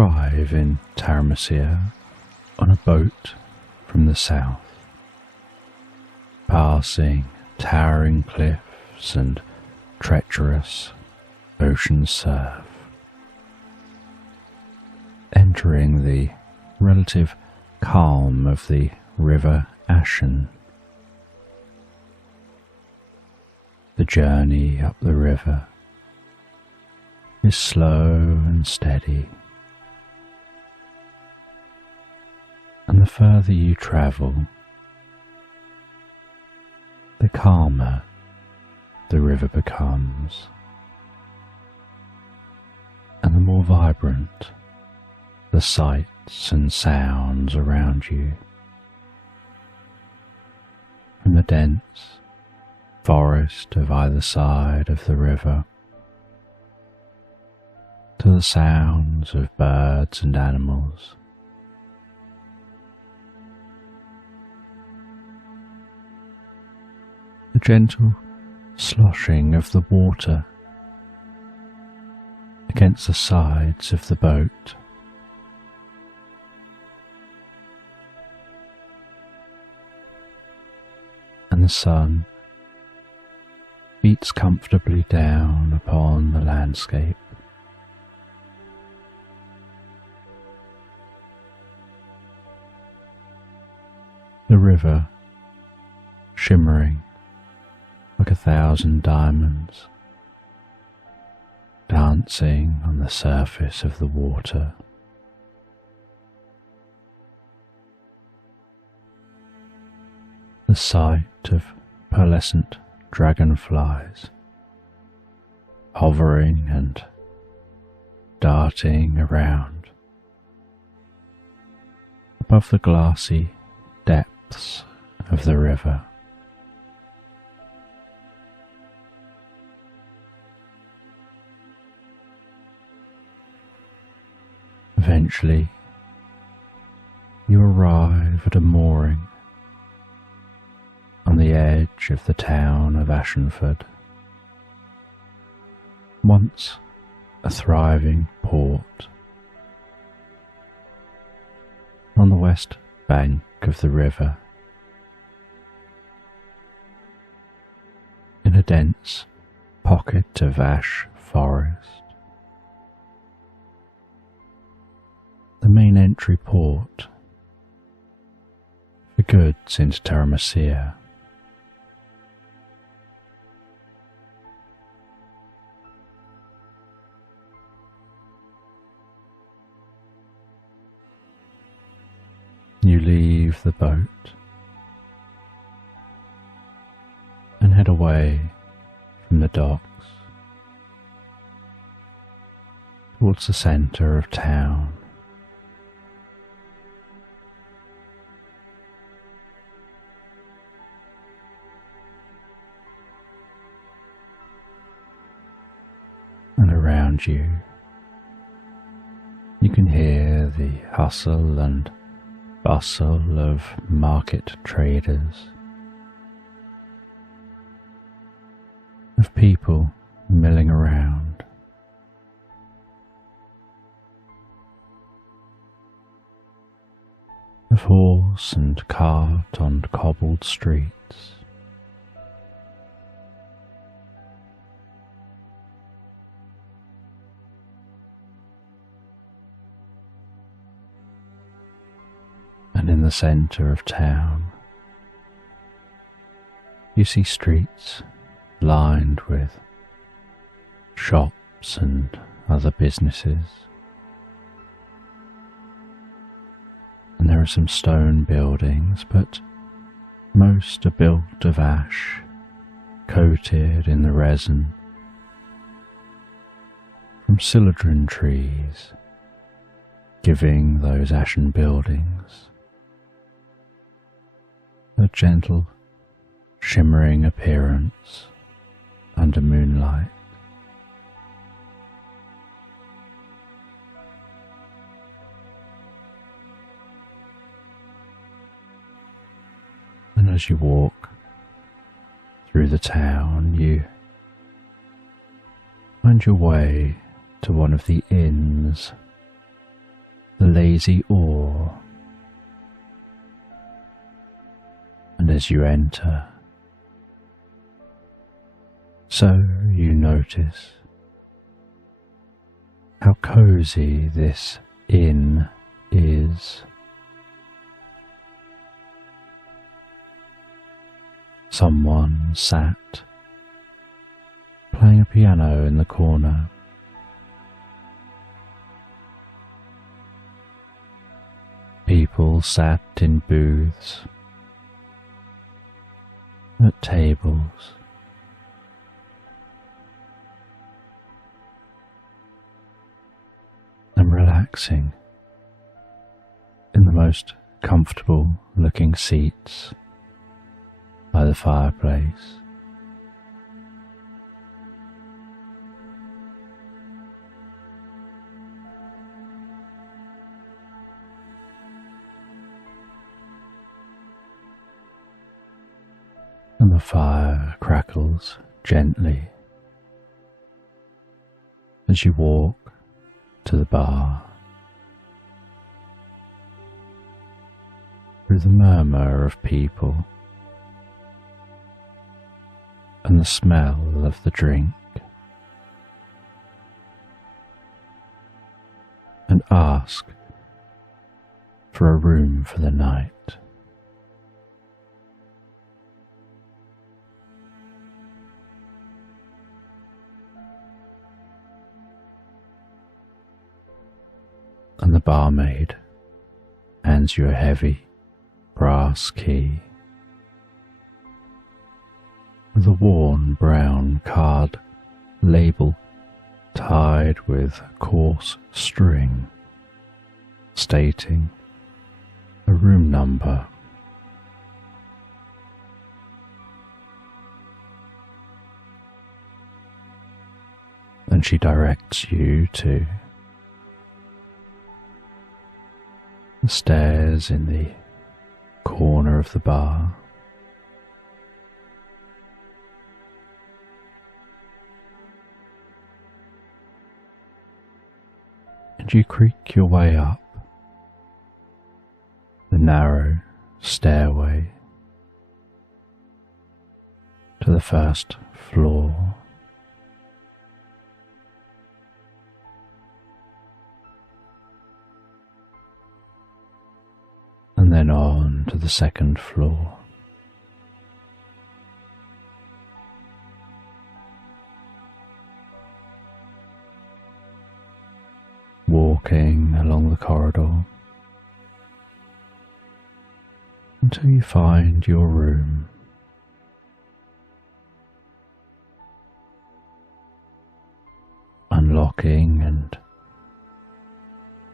arrive in Taramysia on a boat from the south, passing towering cliffs and treacherous ocean surf, entering the relative calm of the river Ashen. The journey up the river is slow and steady, and the further you travel, the calmer the river becomes, and the more vibrant the sights and sounds around you. From the dense forest of either side of the river to the sounds of birds and animals, the gentle sloshing of the water against the sides of the boat, and the sun beats comfortably down upon the landscape. The river shimmering like 1,000 diamonds, dancing on the surface of the water. The sight of pearlescent dragonflies hovering and darting around above the glassy depths of the river. Eventually, you arrive at a mooring on the edge of the town of Ashford, once a thriving port. On the west bank of the river, in a dense pocket of ash forest, the main entry port for goods into Taramysia. You leave the boat and head away from the docks towards the centre of town. And around you, you can hear the hustle and bustle of market traders, of people milling around, of horse and cart on cobbled streets, and in the centre of town you see streets lined with shops and other businesses, and there are some stone buildings, but most are built of ash, coated in the resin from celadron trees, giving those ashen buildings a gentle, shimmering appearance under moonlight. And as you walk through the town, you find your way to one of the inns the lazy oar, and as you enter, so you notice how cozy this inn is. Someone sat playing a piano in the corner. People sat in booths, at tables, and relaxing in the most comfortable looking seats by the fireplace. And the fire crackles gently as you walk to the bar. Through the murmur of people and the smell of the drink, and ask for a room for the night. And the barmaid hands you a heavy brass key with a worn brown card label tied with coarse string stating a room number. And she directs you to the stairs in the corner of the bar. And you creak your way up the narrow stairway to the first floor. And then on to the second floor. Walking along the corridor until you find your room. Unlocking and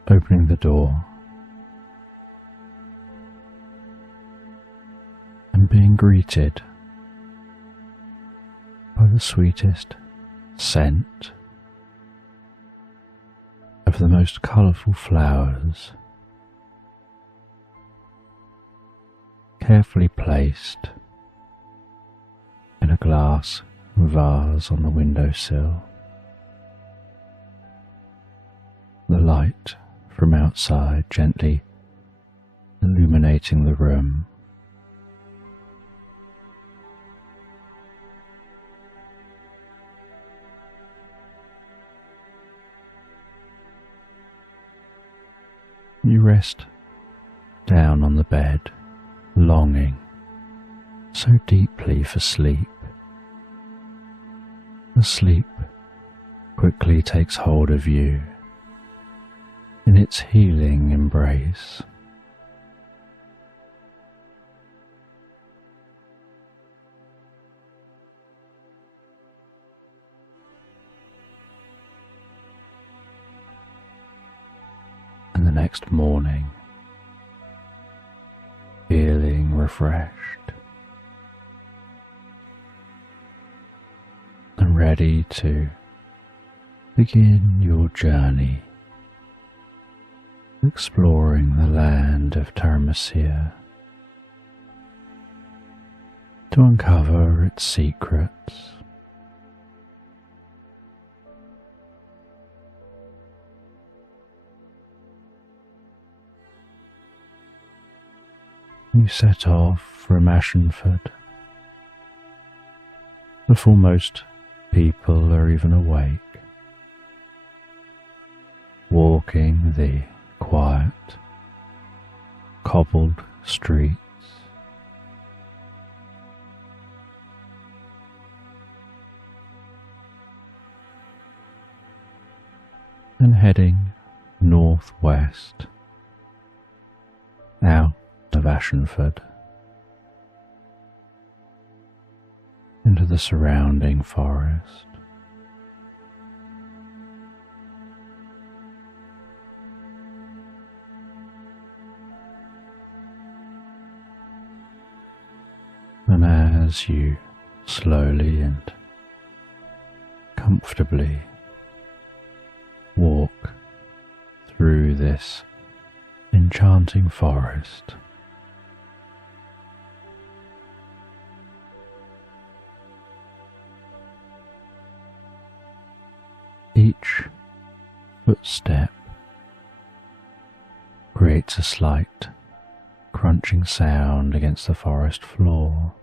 opening the door. And being greeted by the sweetest scent of the most colourful flowers, carefully placed in a glass vase on the windowsill. The light from outside gently illuminating the room. You rest down on the bed, longing so deeply for sleep. The sleep quickly takes hold of you in its healing embrace. And the next morning, feeling refreshed and ready to begin your journey exploring the land of Taramysia to uncover its secrets. You set off from Ashford before most people are even awake, walking the quiet, cobbled streets. And heading northwest out of Ashford into the surrounding forest. And as you slowly and comfortably walk through this enchanting forest, each footstep creates a slight crunching sound against the forest floor.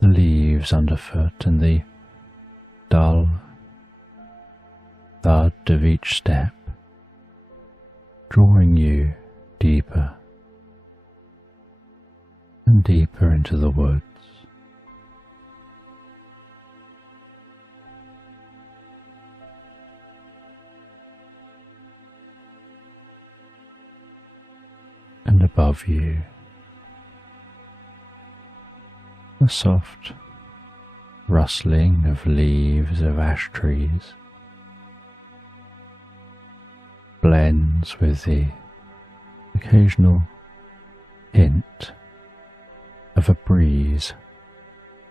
The leaves underfoot and the dull thud of each step drawing you deeper and deeper into the woods. And above you, the soft rustling of leaves of ash trees blends with the occasional hint of a breeze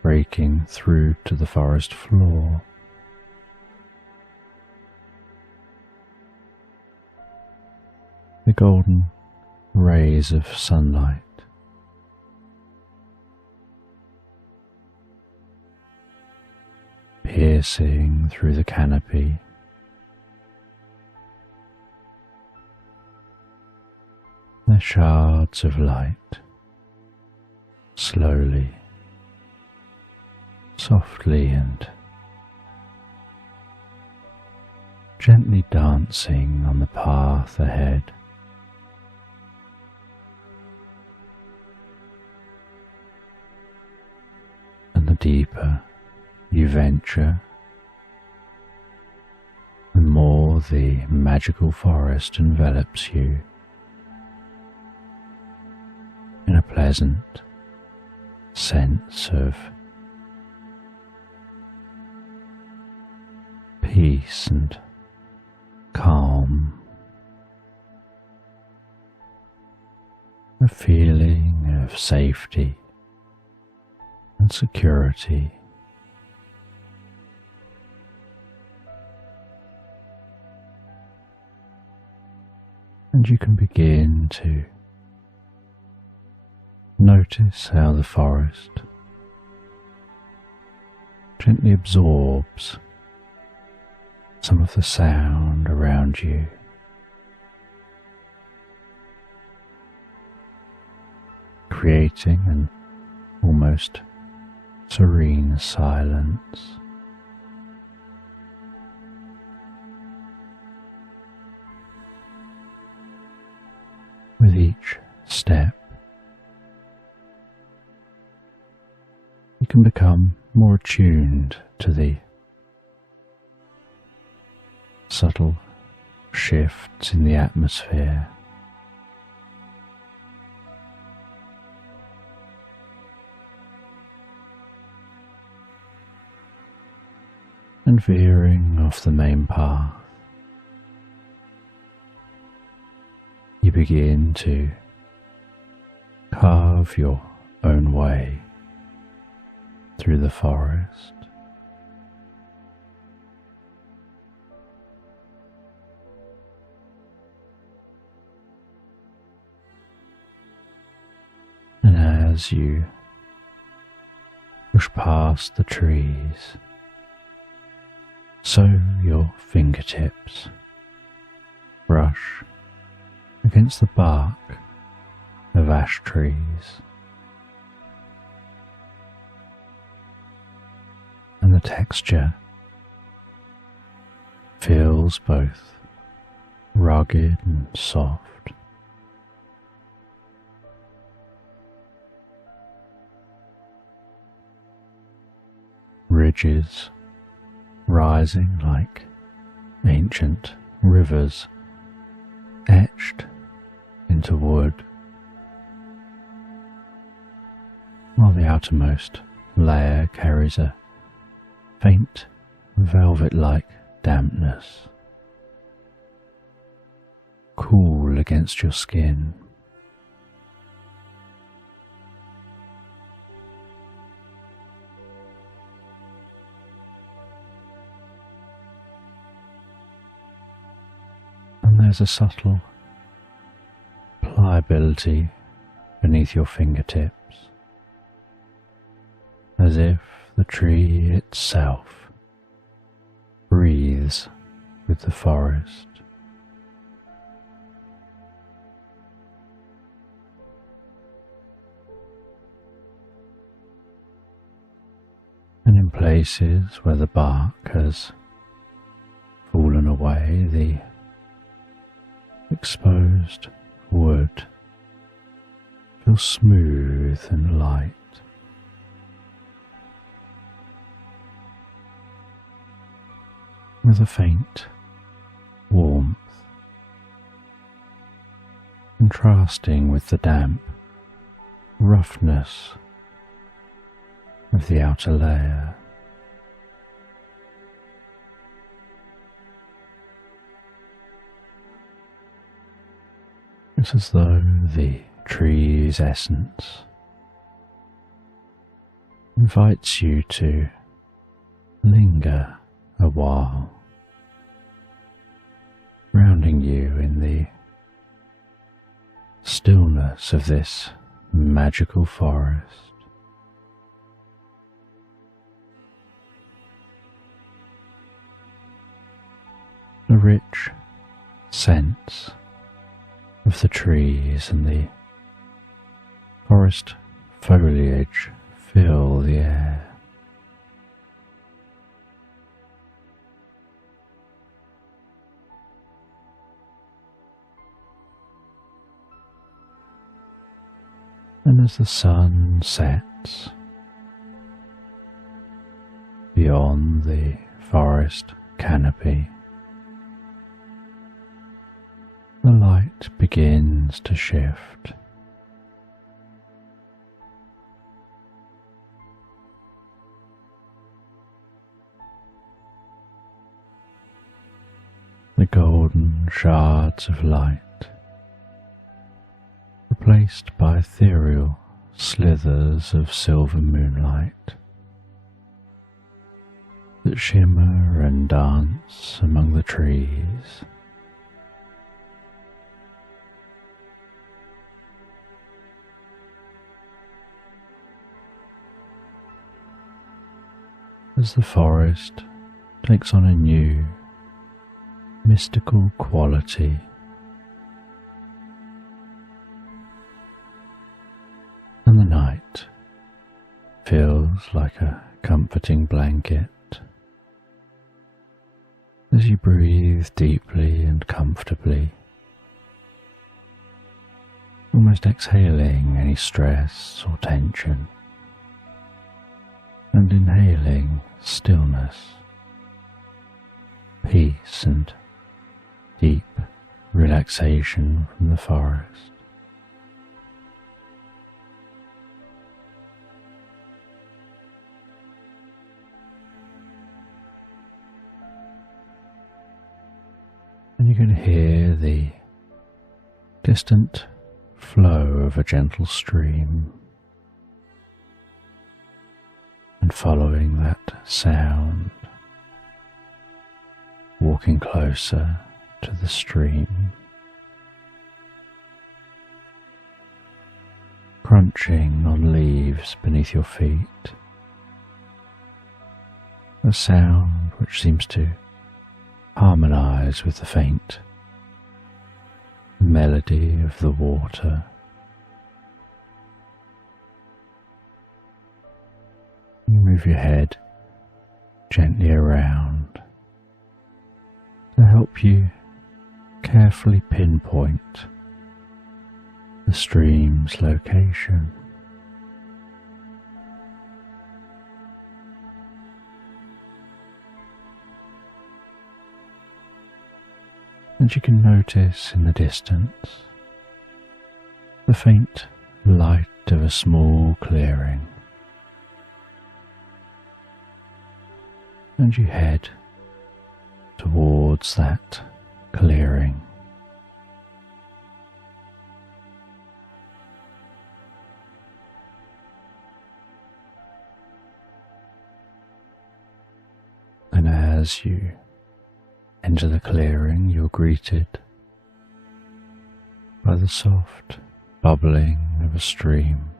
breaking through to the forest floor. The golden rays of sunlight piercing through the canopy, the shards of light slowly, softly and gently dancing on the path ahead. And the deeper you venture, the more the magical forest envelops you in a pleasant sense of peace and calm, a feeling of safety and security. And you can begin to notice how the forest gently absorbs some of the sound around you, creating an almost serene silence. With each step, you can become more attuned to the subtle shifts in the atmosphere, and veering off the main path, you begin to carve your own way through the forest. And as you push past the trees, so your fingertips brush against against the bark of ash trees, and the texture feels both rugged and soft. Ridges rising like ancient rivers etched into wood, while the outermost layer carries a faint velvet-like dampness, cool against your skin. And there's a subtle pliability beneath your fingertips, as if the tree itself breathes with the forest. And in places where the bark has fallen away, the exposed wood feels smooth and light. With a faint warmth, contrasting with the damp roughness of the outer layer. It's as though the tree's essence invites you to linger a while, grounding you in the stillness of this magical forest. The rich scents of the trees and the forest foliage fill the air. And as the sun sets beyond the forest canopy, the light begins to shift. The golden shards of light replaced by ethereal slithers of silver moonlight that shimmer and dance among the trees. As the forest takes on a new mystical quality, and the night feels like a comforting blanket as you breathe deeply and comfortably, almost exhaling any stress or tension, and inhaling stillness, peace and deep relaxation from the forest. And you can hear the distant flow of a gentle stream, and following that sound, walking closer to the stream, crunching on leaves beneath your feet, a sound which seems to harmonize with the faint melody of the water. You move your head gently around to help you carefully pinpoint the stream's location. And you can notice in the distance the faint light of a small clearing, and you head towards that clearing. And as you enter the clearing, you're greeted by the soft bubbling of a stream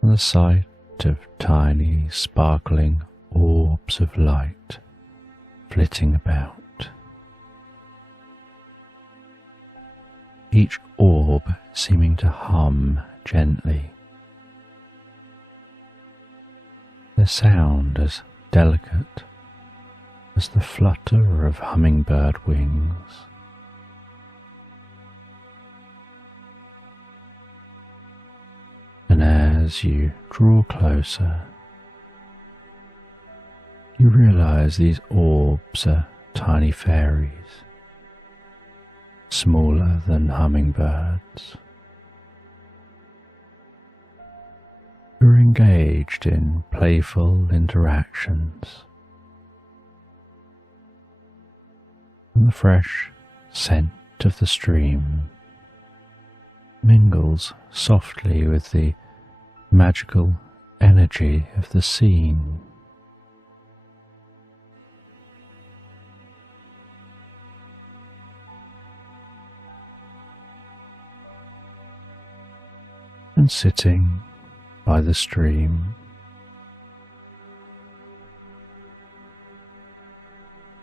and the sight of tiny sparkling orbs of light flitting about. Each orb seeming to hum gently, their sound as delicate as the flutter of hummingbird wings. And as you draw closer, you realize these orbs are tiny fairies, smaller than hummingbirds, who are engaged in playful interactions. And the fresh scent of the stream mingles softly with the magical energy of the scene. And sitting by the stream,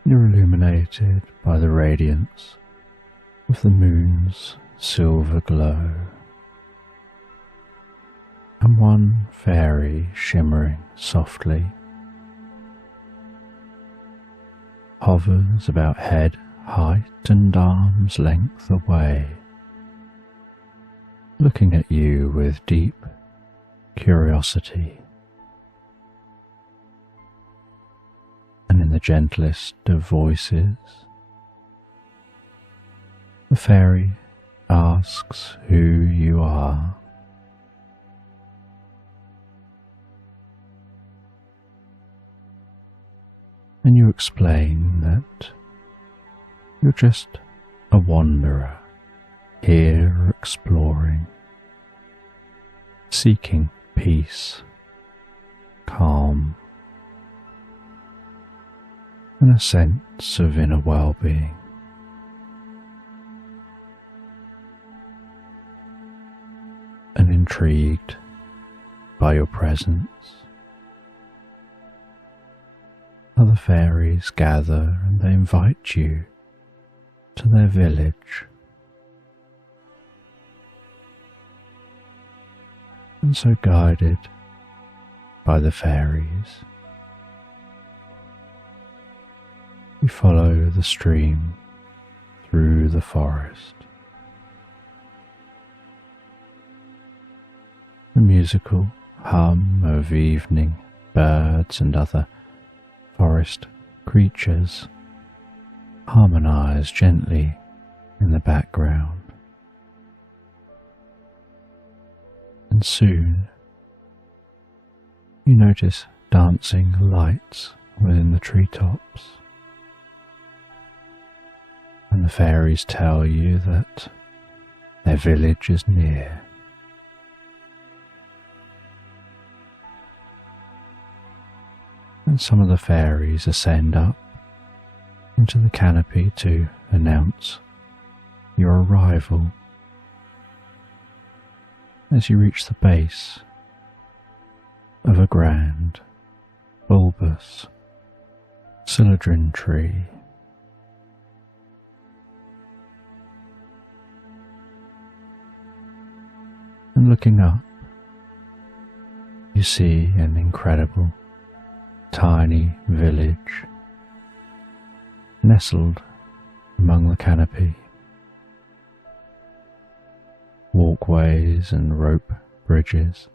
you're illuminated by the radiance of the moon's silver glow, and one fairy shimmering softly hovers about head height and arm's length away, looking at you with deep curiosity. And in the gentlest of voices, the fairy asks who you are. And you explain that you're just a wanderer here exploring, seeking peace, calm, and a sense of inner well-being. And intrigued by your presence, other fairies gather and they invite you to their village. And so, guided by the fairies, you follow the stream through the forest. The musical hum of evening birds and other forest creatures harmonize gently in the background. And soon you notice dancing lights within the treetops, and the fairies tell you that their village is near. And some of the fairies ascend up into the canopy to announce your arrival. As you reach the base of a grand, bulbous cylindrine tree, And looking up, you see an incredible, tiny village nestled among the canopy. Walkways and rope bridges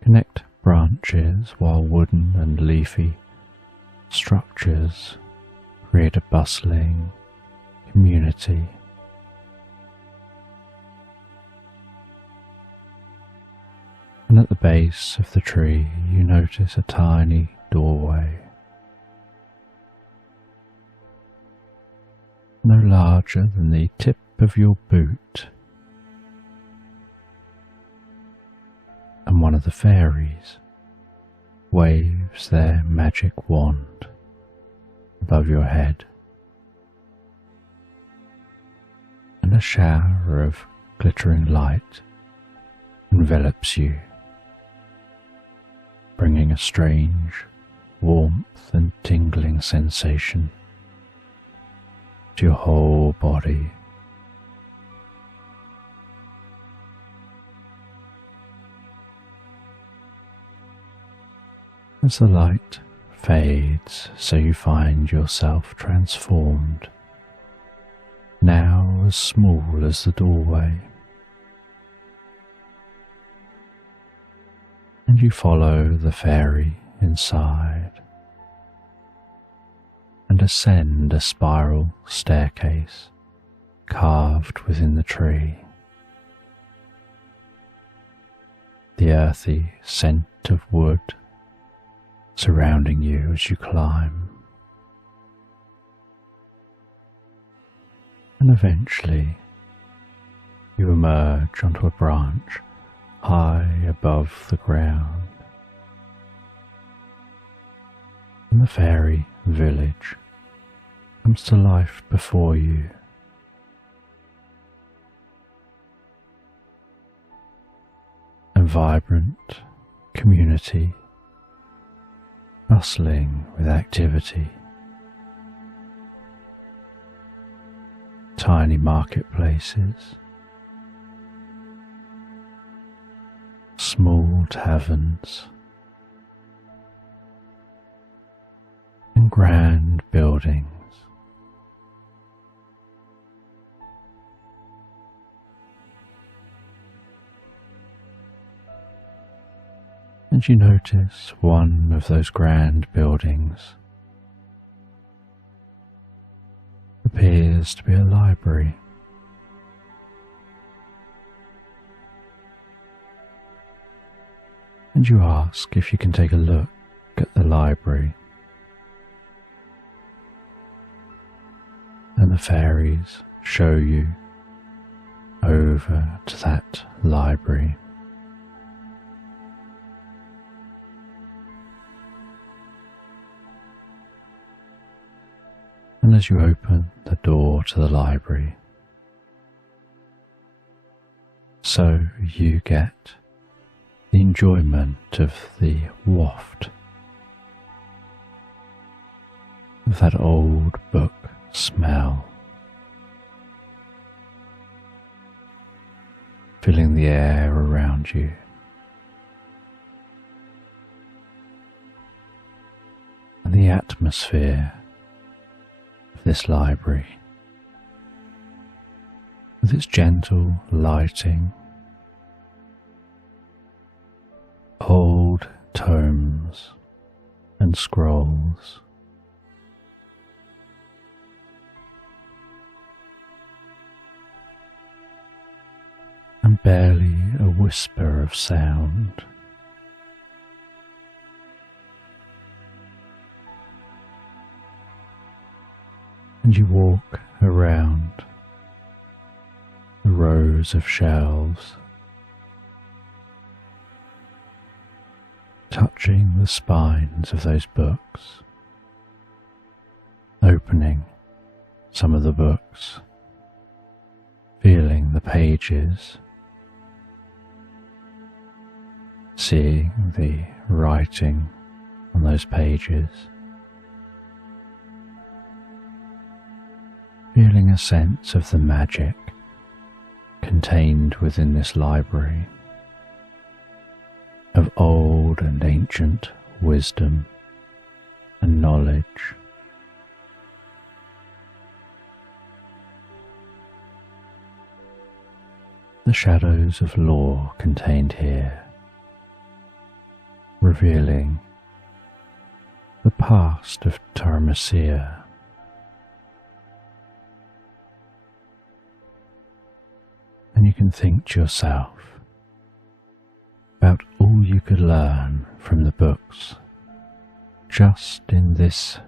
connect branches, while wooden and leafy structures create a bustling community. And at the base of the tree you notice a tiny doorway, no larger than the tip of your boot, and one of the fairies waves their magic wand above your head, and a shower of glittering light envelops you, bringing a strange warmth and tingling sensation to your whole body. As the light fades, so you find yourself transformed, now as small as the doorway, and you follow the fairy inside and ascend a spiral staircase carved within the tree. The earthy scent of wood surrounding you as you climb, and eventually you emerge onto a branch high above the ground, and the fairy village comes to life before you. A vibrant community bustling with activity. Tiny marketplaces, small taverns, and grand buildings. And you notice one of those grand buildings appears to be a library. And you ask if you can take a look at the library. And the fairies show you over to that library. And as you open the door to the library, so you get the enjoyment of the waft of that old book smell, filling the air around you. And the atmosphere of this library, with its gentle lighting, old tomes and scrolls, and barely a whisper of sound. And you walk around the rows of shelves, touching the spines of those books, opening some of the books, feeling the pages, seeing the writing on those pages, feeling a sense of the magic contained within this library. of old and ancient wisdom and knowledge. The shadows of lore contained here, revealing the past of Taramysia. And you can think to yourself about all you could learn from the books just in this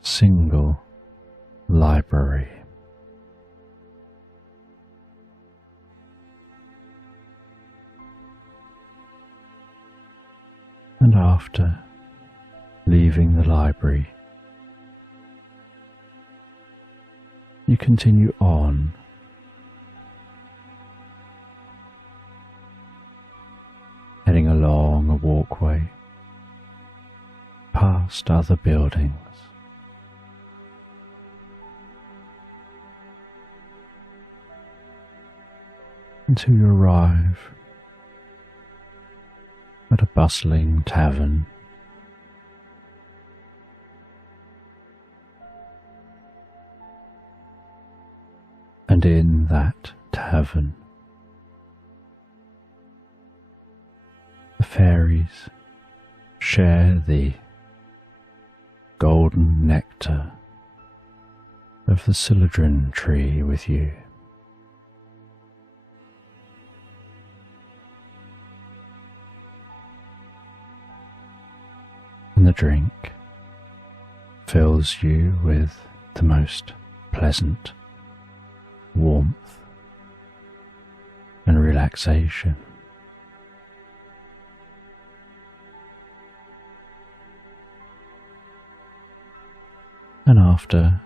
single library. And after leaving the library, you continue on heading along a walkway past other buildings until you arrive at a bustling tavern. And in that tavern, the fairies share the golden nectar of the Celadrin tree with you. And the drink fills you with the most pleasant warmth and relaxation. And after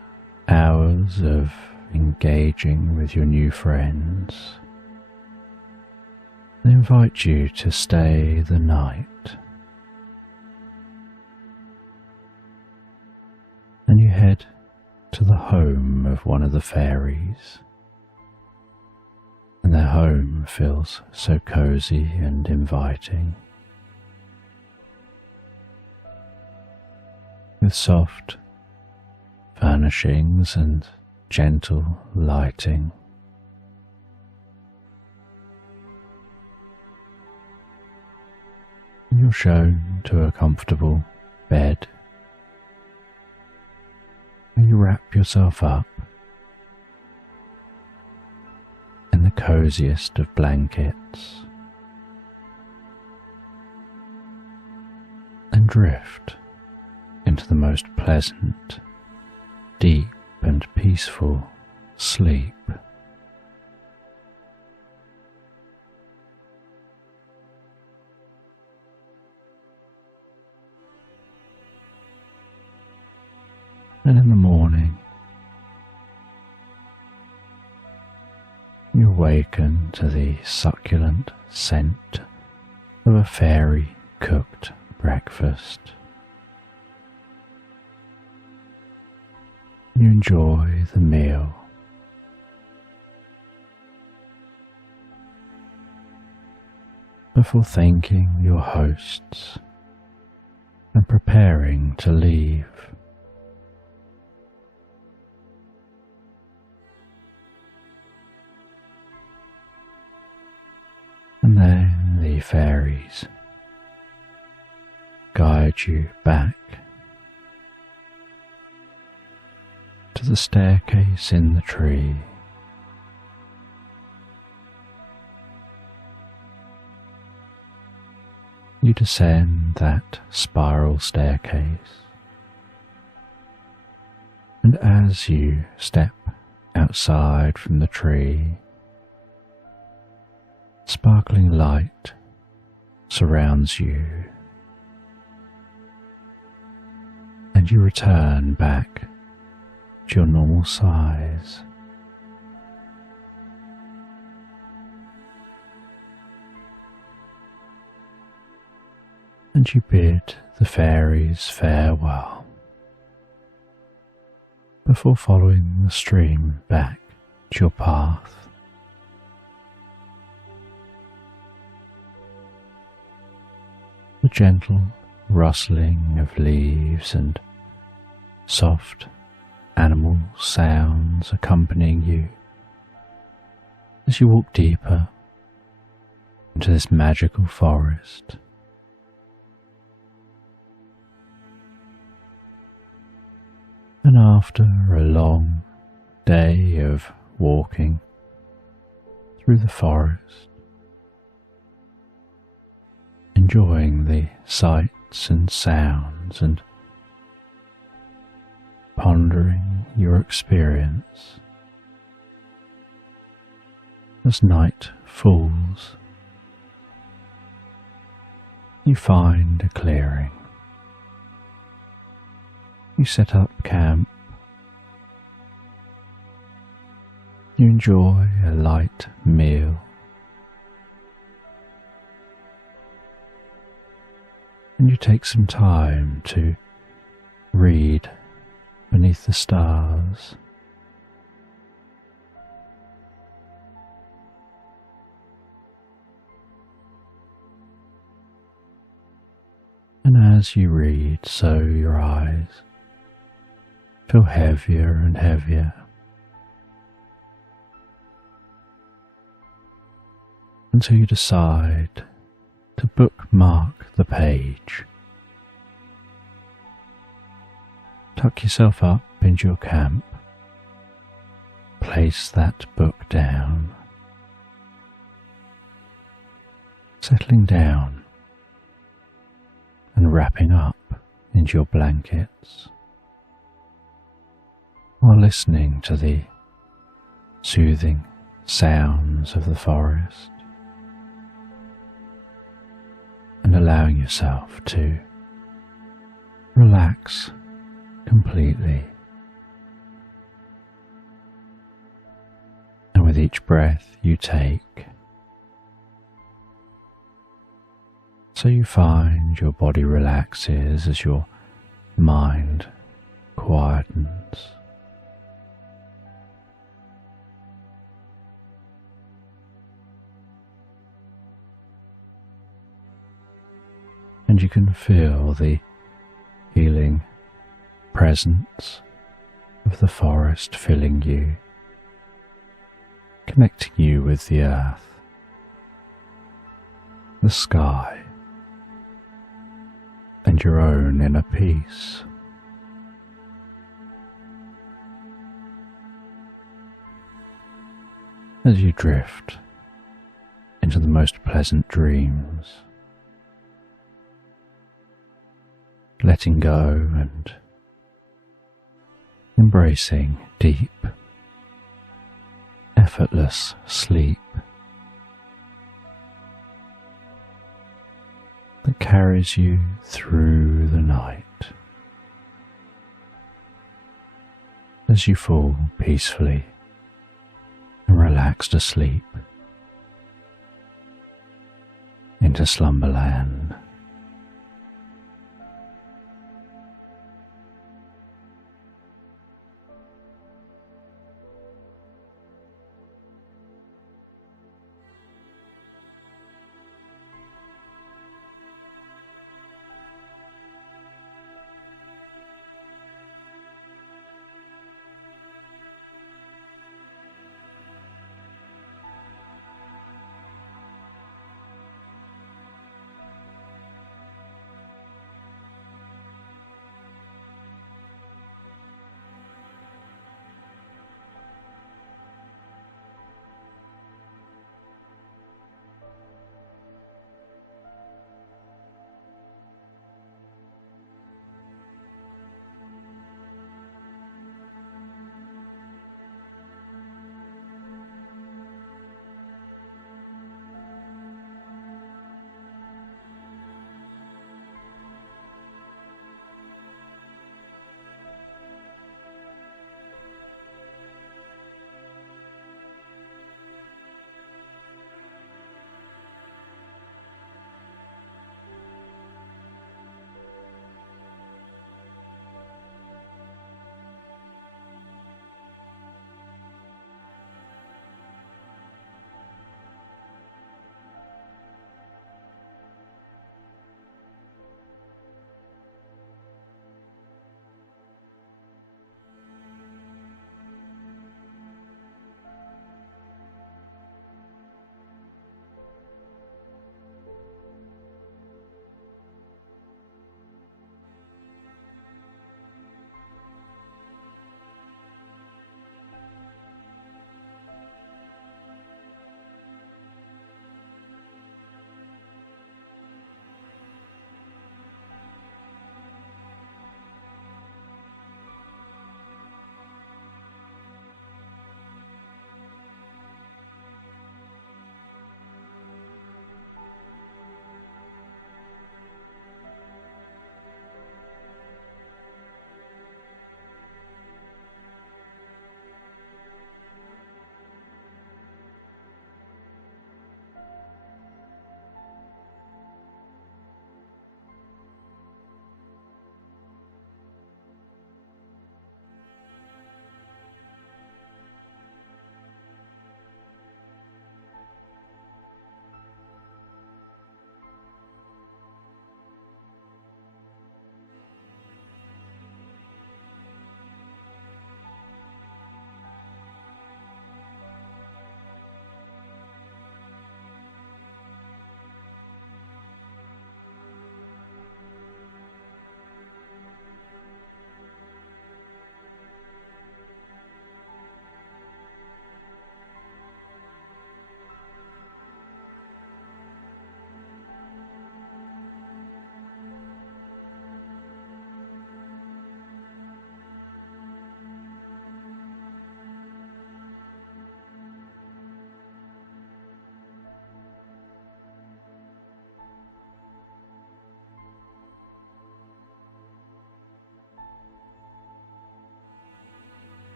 hours of engaging with your new friends, they invite you to stay the night. And you head to the home of one of the fairies. And their home feels so cozy and inviting, with soft furnishings and gentle lighting. And you're shown to a comfortable bed, and you wrap yourself up in the coziest of blankets and drift into the most pleasant, deep and peaceful sleep. And in the morning, you awaken to the succulent scent of a fairy cooked breakfast. You enjoy the meal, before thanking your hosts and preparing to leave. And then the fairies guide you back to the staircase in the tree. You descend that spiral staircase, and as you step outside from the tree, sparkling light surrounds you, and you return back to your normal size. And you bid the fairies farewell before following the stream back to your path. the gentle rustling of leaves and soft animal sounds accompanying you as you walk deeper into this magical forest. And after a long day of walking through the forest, enjoying the sights and sounds and pondering your experience, as night falls, you find a clearing. You set up camp. You enjoy a light meal. And you take some time to read beneath the stars. And as you read, so your eyes feel heavier and heavier, until you decide to bookmark the page. Tuck yourself up into your camp, place that book down, settling down and wrapping up into your blankets, while listening to the soothing sounds of the forest and allowing yourself to relax completely. And with each breath you take, so you find your body relaxes as your mind quietens. And you can feel the healing presence of the forest filling you, connecting you with the earth, the sky, and your own inner peace. As you drift into the most pleasant dreams, letting go and embracing deep, effortless sleep that carries you through the night as you fall peacefully and relaxed asleep into slumberland.